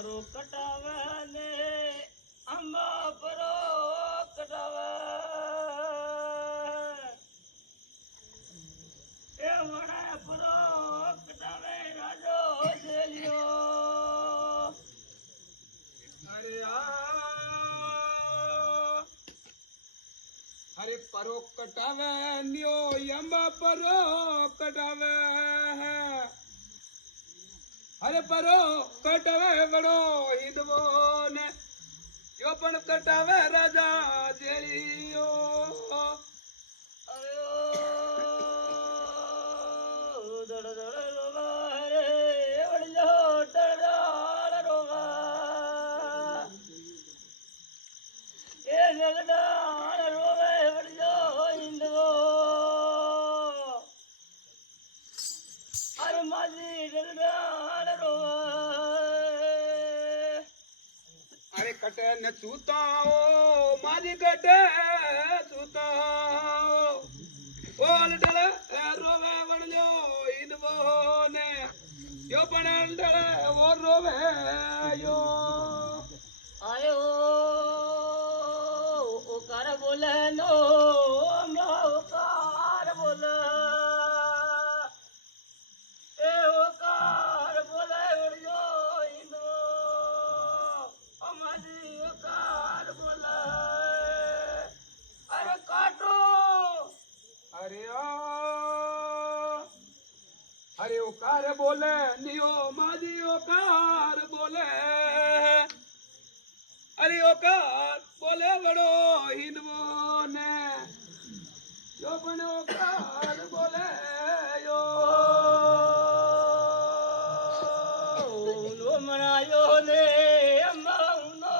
પરો કટાવે ને આંબા પરો કટાવે એ વણે પરો કટાવે રાજો જેલ્યો અરે અરે પરો કટાવે ન્યો યંબા પરો કટાવે અરે પરો કટાવે વડો હિંદવો ને યો પણ કટાવે રાજા જેલિયો દડ દડ રોવા રે વળજો દડ રોવા એ જગડાળ રોવે વળજો હિંદવો અરે માજી જગડાળ રોવે અરે કટે ને ચૂતાઓ મારી કટે ચૂતાઓ ઓલ ડળે રોવે વણજો ઈદવો ને યો પણ ડળે ઓ રોવે યો આયો ઓકાર બોલે નો ઓકાર બોલે એ ઓકાર બોલે વળજો હિંદવો અમારી ઓકાર બોલે અરે કાટો અરે અરે ઓકાર બોલે નિયો માજી ઓકાર બોલે અરે ઓકાર બોલે વડો હિંદવો ને યો પણ ઓકાર બોલે યો નો મરાયો ને અંબા નો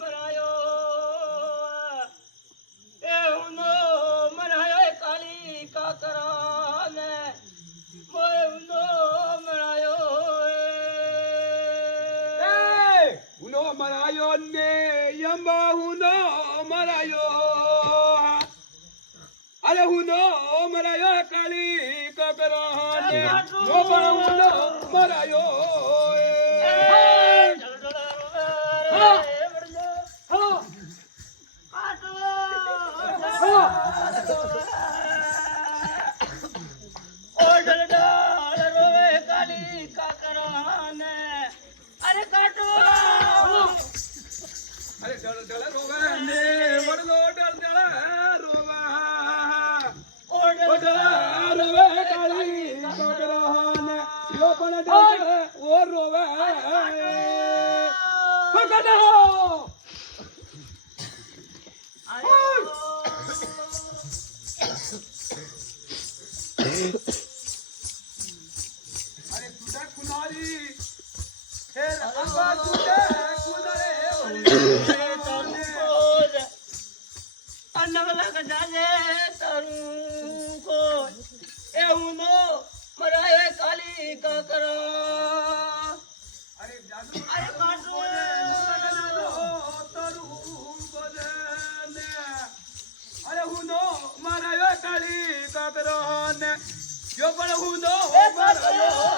મરાયો એ નો મરાયો કાલી કાકરા ને મોય નો મરાયો એ ઉનો મરાયો ને યંબા ઉનો મરાયો અરે ઉનો મરાયો કાલી કાકરા ને યો પણ ઉનો મરાયો અરે કાટો અરે ડળ ડળ રોવે ને વડલો ડળ ડળ રોવા ડળ રોવે કાળી કાકરા ને યો પણ ડળ ઓ રોવે ફકડો અરે તુડા કુનારી હે અંબા તુડા કુનારે કાલી કાકરા અરે જાદુ અરે કાટો અરે હુનો મારા કાળી કાકરો ને યો પણ હુનો મારા